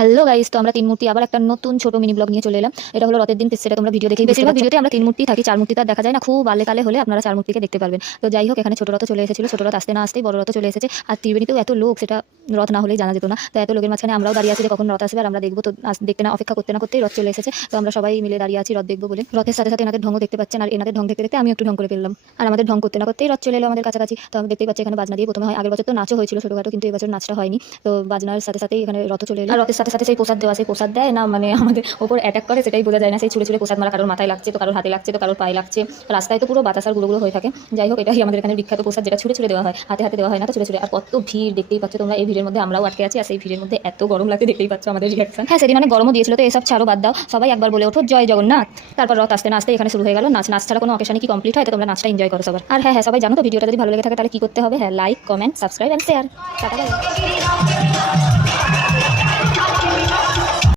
Hello guys, তো আমরা তিন মূর্তি আবার একটা নতুন ছোট মিনি ব্লগ নিয়ে চলে এলাম। এটা হলো রথের দিন, সেটা তোমরা ভিডিও দেখেই বেশিরভাগ ভিডিওতে আমরা তিন মূর্তি থাকি, চার মূর্তি তো আর দেখা যায় না। খুব বাল্যকালে হলে আপনারা চার মূর্তিকে দেখতে পারবেন। তো যাই হোক, এখানে ছোট রথ চলে এসেছিল, ছোট রথ আসতে না আসতেই বড় রথ চলে এসেছে। আর ত্রিবেণীতেও এত লোক, সেটা রথ না হলেই জানা যেত না। তো এত লোকের মাঝখানে আমরাও দাঁড়িয়ে আছি যে কখন রথ আসবে আর আমরা দেখবো। তো দেখতে না অপেক্ষা করতে না করতেই রথ চলে এসেছে। তো আমরা সবাই মিলে দাঁড়িয়ে আছি রথ দেখবো বলে। রথের সাথে সাথে এনাদের ঢঙও দেখতে পাচ্ছেন, আর এনাদের ঢং দেখতে দেখতে আমি একটু ঢং করে ফেললাম। আর আমাদের ঢং করতে না করতেই রথ চলে এলো আমাদের কাছাকাছি। তো আমি দেখতেই পাচ্ছি এখানে বাজনা দিয়ে প্রথমে হয়, আগের বছর তো নাচও হয়েছিল ছোটখাটো, কিন্তু এবছর নাচটা হয়নি। তো বাজনার সাথে সাথেই এখানে রথ চলে এলো। আর রথের সাথে সাথে সেই প্রসাদ দেওয়া, সেই প্রসাদ দেয় না মানে আমাদের ওপর অ্যাটাক করে সেটাই বোঝা যায় না। সেই ছুঁড়ে ছুঁড়ে প্রসাদ মারা, কারোর মাথায় লাগছে, তো কারোর হাতে লাগছে, তো কারোর পায়ে লাগছে। রাস্তায় তো পুরো বাতাসার গুঁড়ো হয়ে থাকে। যাই হোক, এটাই আমাদের এখানে বিখ্যাত প্রসাদ, যেটা ছুঁড়ে ছুঁড়ে দেওয়া হয়, হাতে হাতে দেওয়া হয় না, তো ছুঁড়ে ছুঁড়ে। আর কত ভিড় দেখতেই পাচ্ছ তোমরা। এই ভিড়ের মধ্যে আমরাও আটকে আছি, আর সেই ভিড়ের মধ্যে এত গরম লাগছে দেখতেই পাচ্ছ আমাদের রিয়াকশন। হ্যাঁ, সেদিন অনেক গরমও দিয়েছিল, তো এসব ছাড়ো, বাদ দাও। সবাই একবার বলে ওঠো জয় জগন্নাথ। তারপর রথ আসতে না আসতে এখানে শুরু হয়ে গেল নাচ। নাচ ছাড়া কোনো অকেশনে কি কমপ্লিট হয়? তো তোমরা নাচটা এনজয় করো সবার। আর হ্যাঁ হ্যাঁ, সবাই জানো তো, ভিডিওটা যদি ভালো লেগে থাকে তাহলে কি করতে হবে? হ্যাঁ, like, comment, subscribe and share. Tata by.